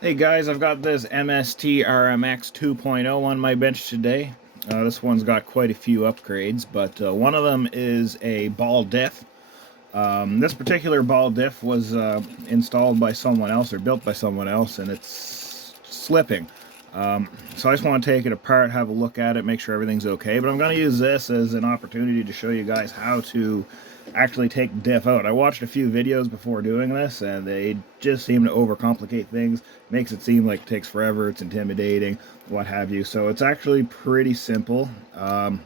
Hey guys, I've got this MST RMX 2.0 on my bench today. This one's got quite a few upgrades, but one of them is a ball diff. This particular ball diff was installed by someone else or built by someone else, and it's slipping. So I just want to take it apart, have a look at it, make sure everything's okay. But I'm going to use this as an opportunity to show you guys how to actually take diff out. I watched a few videos before doing this, and they just seem to overcomplicate things. Makes it seem like it takes forever, it's intimidating, what have you. So it's actually pretty simple. You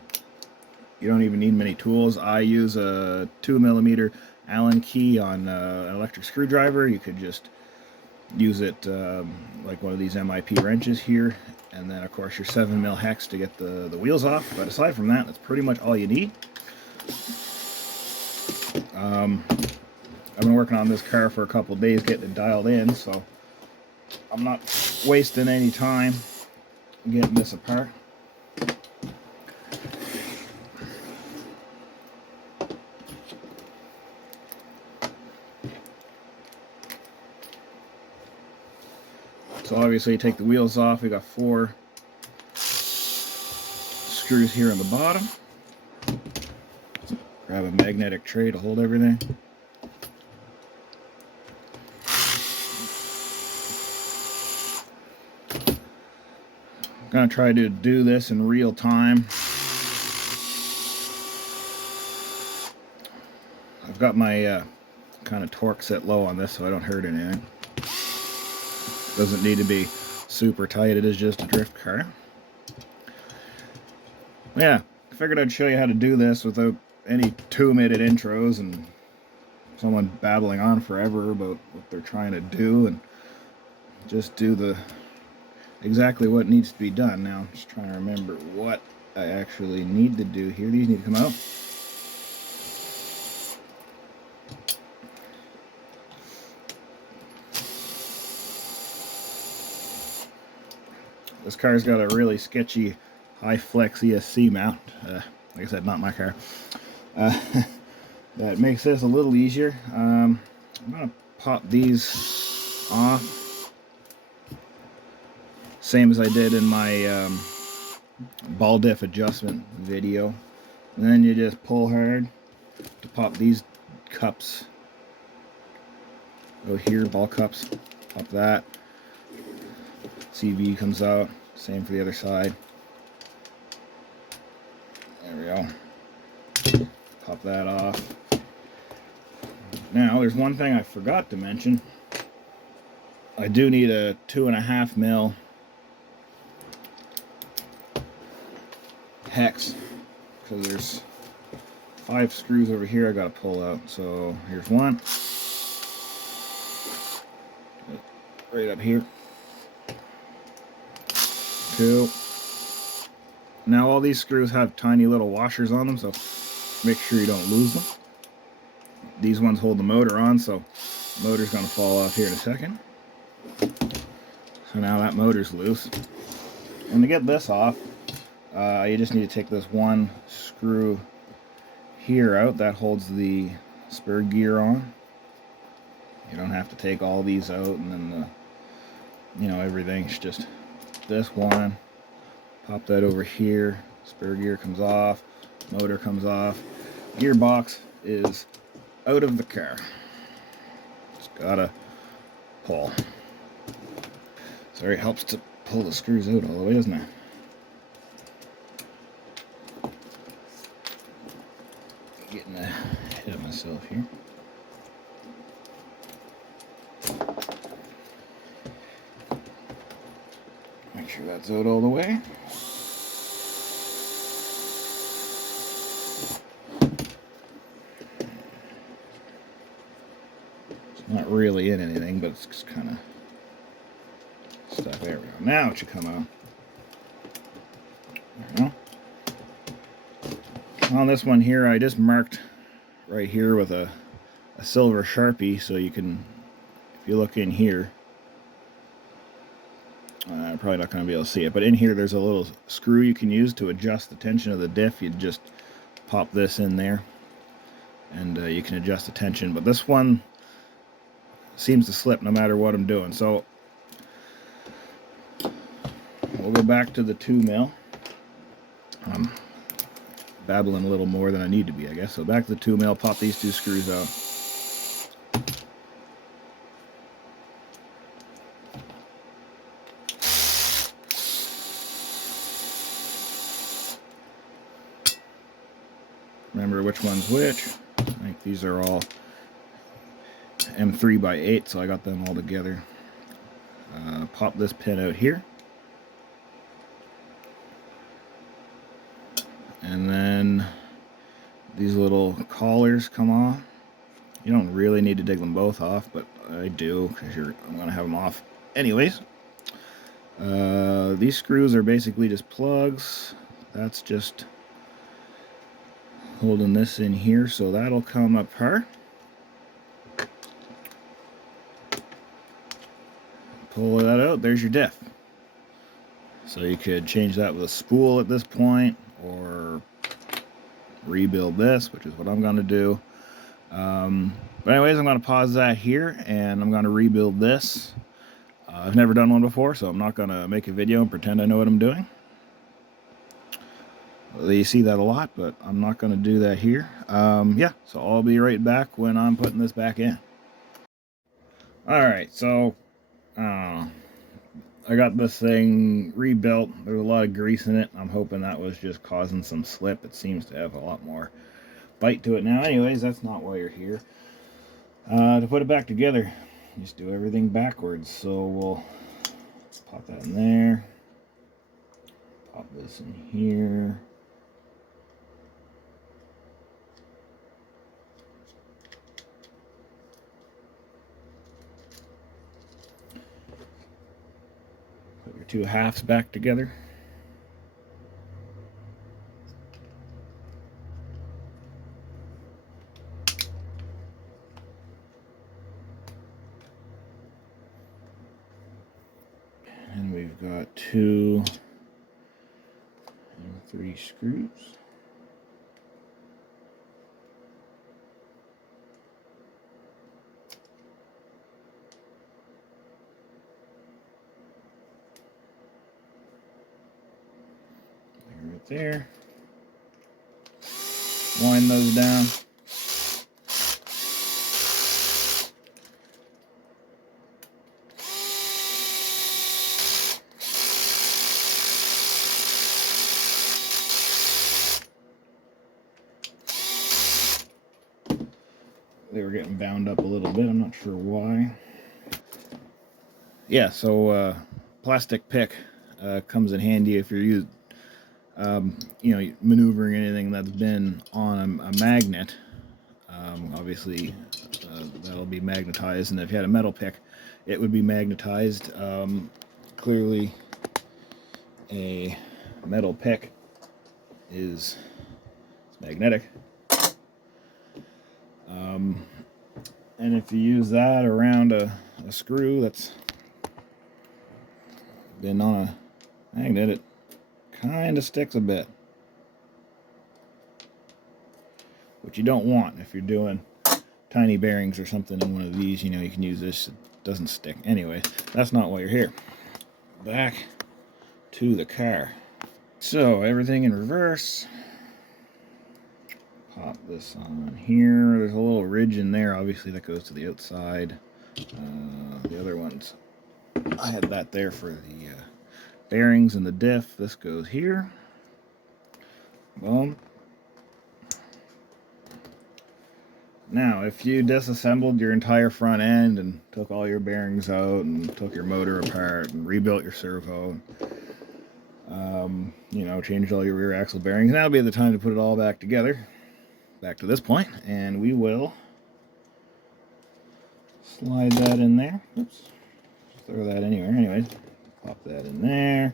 don't even need many tools. I use a 2mm Allen key on an electric screwdriver. You could just use it like one of these MIP wrenches here, and then of course your 7mm hex to get the wheels off. But aside from that, that's pretty much all you need. I've been working on this car for a couple of days getting it dialed in, so I'm not wasting any time getting this apart. So obviously you take the wheels off. We got 4 screws here on the bottom. Grab a magnetic tray to hold everything. I'm going to try to do this in real time. I've got my kind of torque set low on this so I don't hurt anything. Doesn't need to be super tight, it is just a drift car. Yeah, I figured I'd show you how to do this without any 2-minute intros and someone babbling on forever about what they're trying to do, and just do exactly what needs to be done. Now I'm just trying to remember what I actually need to do here. These need to come out. This car's got a really sketchy high flex ESC mount. Like I said, not my car. That makes this a little easier. I'm gonna pop these off, same as I did in my ball diff adjustment video. And then you just pull hard to pop these cups. Go here, ball cups. Pop that. CV comes out. Same for the other side. There we go. Pop that off. Now, there's one thing I forgot to mention. I do need a 2.5mm hex, because there's 5 screws over here I gotta pull out. So here's one. Right up here. 2. Now all these screws have tiny little washers on them, so make sure you don't lose them. These ones hold the motor on, so the motor's going to fall off here in a second. So now that motor's loose. And to get this off, you just need to take this one screw here out that holds the spur gear on. You don't have to take all these out and then everything's just this one. Pop that over here. Spur gear comes off. Motor comes off. Gearbox is out of the car. Just gotta pull. Sorry, it helps to pull the screws out all the way, doesn't it? Getting ahead of myself here. Make sure that's out all the way. It's not really in anything, but it's just kind of stuff. There we go. Now it should come out. There we go. On this one here, I just marked right here with a silver Sharpie, so you can, if you look in here, I'm probably not going to be able to see it, but in here there's a little screw you can use to adjust the tension of the diff. You just pop this in there, and you can adjust the tension. But this one seems to slip no matter what I'm doing. So we'll go back to the 2 mil. I'm babbling a little more than I need to be, I guess. So back to the 2 mil, pop these 2 screws out. Remember which one's which. I think these are all M3x8, so I got them all together. Pop this pin out here. And then these little collars come off. You don't really need to dig them both off, but I do because I'm going to have them off anyways. These screws are basically just plugs. That's just holding this in here, so that'll come apart. Pull that out, there's your diff. So you could change that with a spool at this point, or rebuild this, which is what I'm going to do. But anyways, I'm going to pause that here, and I'm going to rebuild this. I've never done one before, so I'm not going to make a video and pretend I know what I'm doing. You see that a lot, but I'm not going to do that here. Yeah, so I'll be right back when I'm putting this back in. Alright, so I got this thing rebuilt. There's a lot of grease in it. I'm hoping that was just causing some slip. It seems to have a lot more bite to it now. Anyways, that's not why you're here. To put it back together, just do everything backwards. So we'll pop that in there. Pop this in here. Put your 2 halves back together. And we've got 2 and 3 screws. Right there. Wind those down. They were getting bound up a little bit. I'm not sure why. Yeah, so plastic pick comes in handy if you're maneuvering anything that's been on a magnet. Obviously, that'll be magnetized, and if you had a metal pick, it would be magnetized. Clearly, a metal pick is magnetic. And if you use that around a screw that's been on a magnet, it kind of sticks a bit. Which you don't want if you're doing tiny bearings or something in one of these. You know, you can use this, it doesn't stick. Anyway, that's not why you're here. Back to the car. So, everything in reverse. Pop this on here. There's a little ridge in there, obviously, that goes to the outside. The other ones, I had that there for the bearings and the diff. This goes here. Boom. Now, if you disassembled your entire front end and took all your bearings out and took your motor apart and rebuilt your servo, changed all your rear axle bearings, now would be the time to put it all back together. Back to this point, and we will slide that in there. Oops. Throw that anywhere. Anyways, pop that in there.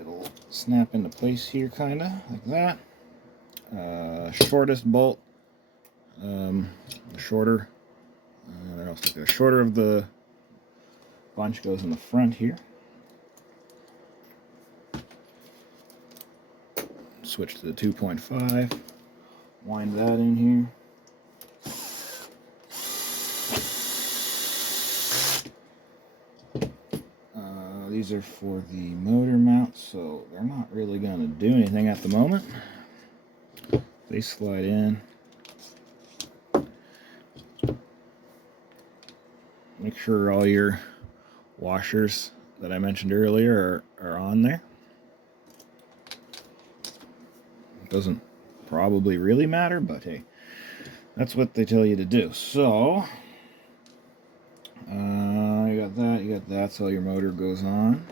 It'll snap into place here, kind of like that. Shortest bolt. The shorter. The shorter of the bunch goes in the front here. Switch to the 2.5. Wind that in here. these are for the motor mounts, so they're not really going to do anything at the moment. They slide in. Make sure all your washers that I mentioned earlier are on there. It doesn't probably really matter, but hey, that's what they tell you to do. So, you got that, so your motor goes on.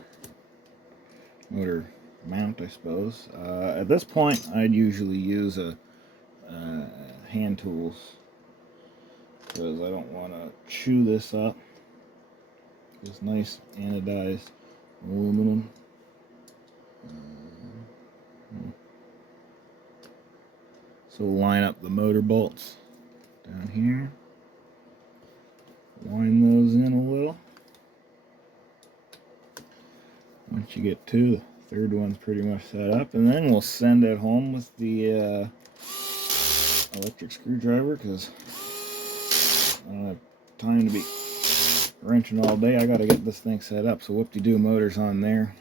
Motor mount, I suppose. At this point, I'd usually use a hand tools, because I don't want to chew this up. This nice anodized aluminum. So we'll line up the motor bolts down here. Wind those in a little. Once you get two, the third one's pretty much set up, and then we'll send it home with the electric screwdriver, because I don't have time to be wrenching all day. I got to get this thing set up. So whoop-de-doo, motor's on there.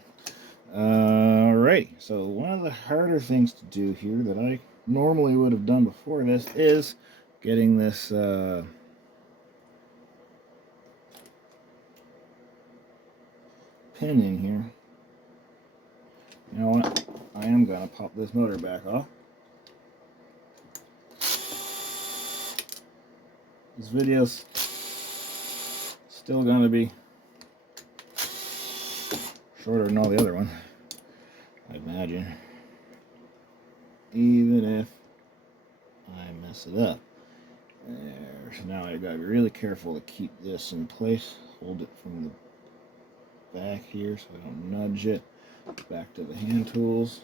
Alright, so one of the harder things to do here that I normally would have done before this is getting this pin in here. You know what? I am going to pop this motor back off. This video's still going to be shorter than all the other ones, I imagine. Even if I mess it up. There. So now I've got to be really careful to keep this in place. Hold it from the back here so I don't nudge it. Back to the hand tools.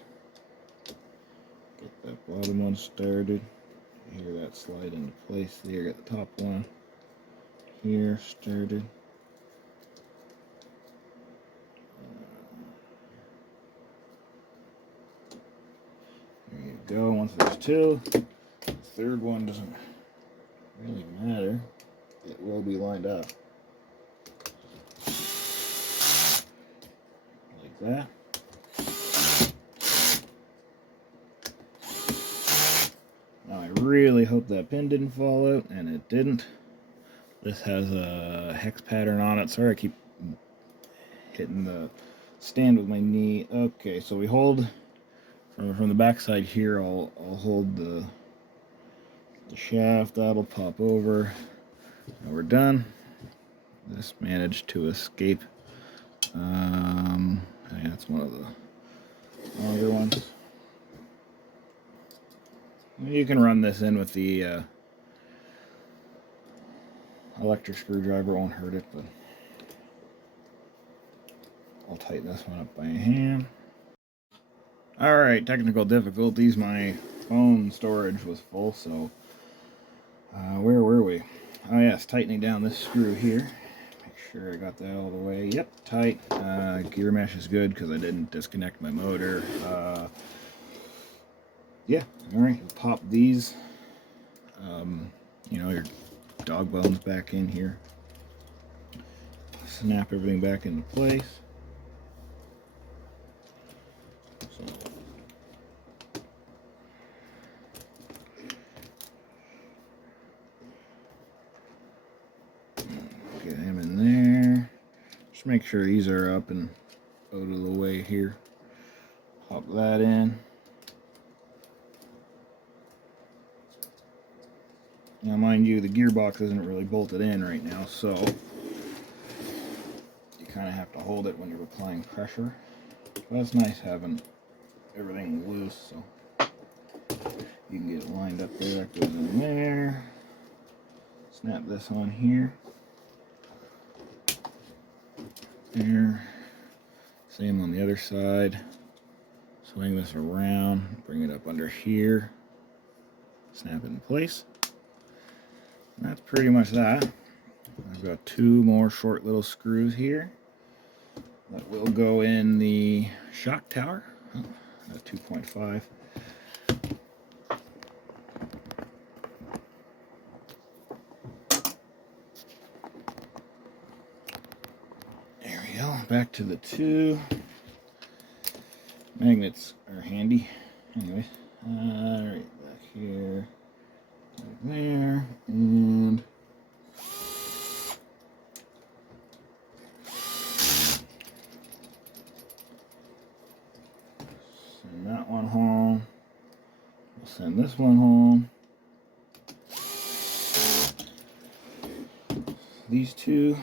Get that bottom one started. Hear that slide into place there. Get the top one here started. There you go. Once there's two, the third one doesn't really matter. It will be lined up like that. Now I really hope that pin didn't fall out, and it didn't. This has a hex pattern on it. Sorry, I keep hitting the stand with my knee. Okay, so we hold from the back side here. I'll hold the shaft. That'll pop over. Now we're done. This managed to escape. Yeah, that's one of the longer ones. You can run this in with the electric screwdriver, won't hurt it, but I'll tighten this one up by hand. Alright, technical difficulties. My phone storage was full, so where were we? Oh yes, tightening down this screw here. Make sure I got that all the way. Yep, tight. Gear mesh is good because I didn't disconnect my motor. Yeah, alright, pop these, you know, your dog bones back in here. Snap everything back into place. So, get him in there. Just make sure these are up and out of the way here. Pop that in. Now, mind you, the gearbox isn't really bolted in right now, so you kind of have to hold it when you're applying pressure. But it's nice having everything loose, so you can get it lined up there. That goes in there. Snap this on here. There. Same on the other side. Swing this around, bring it up under here. Snap it in place. And that's pretty much that. I've got two more short little screws here that will go in the shock tower. Oh, at 2.5. There we go. back to the 2. Magnets are handy. Anyway, right back here, right there, and send that one home. We'll send this one home. These 2.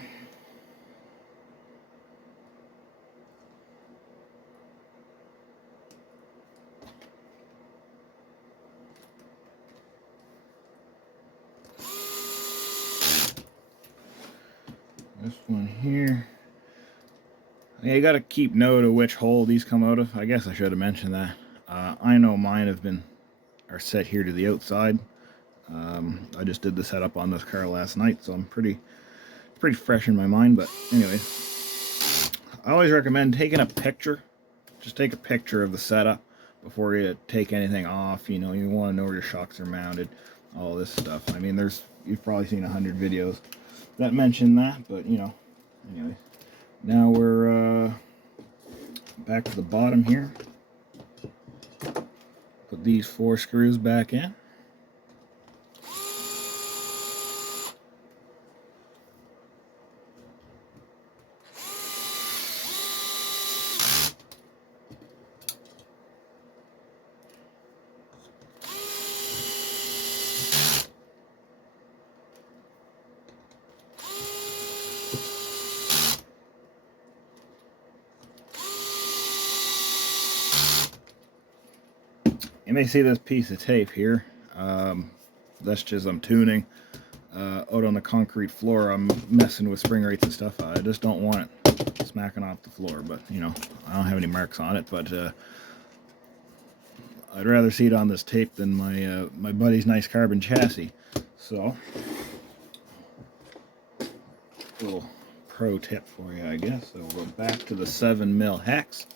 This one here. Yeah, you got to keep note of which hole these come out of. I guess I should have mentioned that. I know mine are set here to the outside. I just did the setup on this car last night, so I'm pretty fresh in my mind. But anyway, I always recommend taking a picture. Just take a picture of the setup before you take anything off. You know, you want to know where your shocks are mounted, all this stuff. I mean, you've probably seen 100 videos that mention that, but you know, anyway. Now we're back to the bottom here. Put these 4 screws back in. You may see this piece of tape here. That's just I'm tuning. Out on the concrete floor, I'm messing with spring rates and stuff. I just don't want it smacking off the floor. But you know, I don't have any marks on it. But I'd rather see it on this tape than my buddy's nice carbon chassis. So, a little pro tip for you, I guess. So we'll go back to the 7mm hex.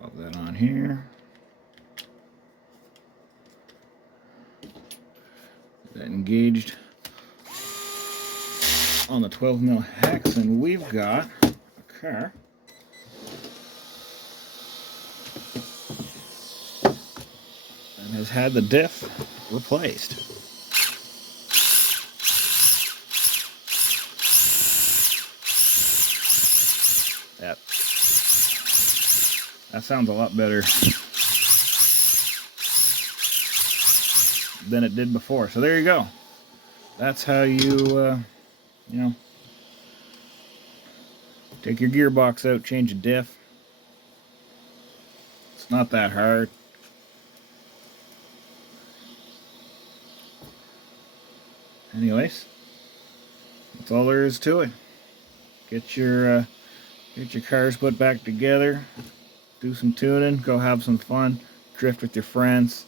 Pop that on here. That engaged on the 12mm hex, and we've got a car that has had the diff replaced. That sounds a lot better than it did before. So there you go. That's how you, you know, take your gearbox out, change a diff. It's not that hard. Anyways, that's all there is to it. Get your cars put back together. Do some tuning, go have some fun, drift with your friends,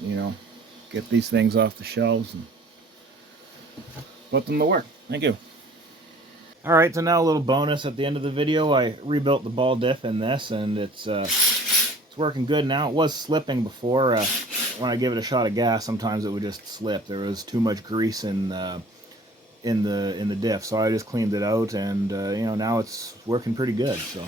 you know, get these things off the shelves and put them to work. Thank you. Alright, so now a little bonus at the end of the video. I rebuilt the ball diff in this, and it's working good now. It was slipping before. When I give it a shot of gas, sometimes it would just slip. There was too much grease in the diff, so I just cleaned it out, and you know, now it's working pretty good. So.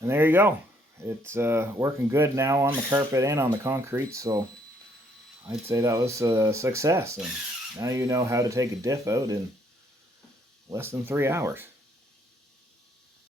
And there you go. It's working good now on the carpet and on the concrete, so I'd say that was a success. And now you know how to take a diff out in less than 3 hours.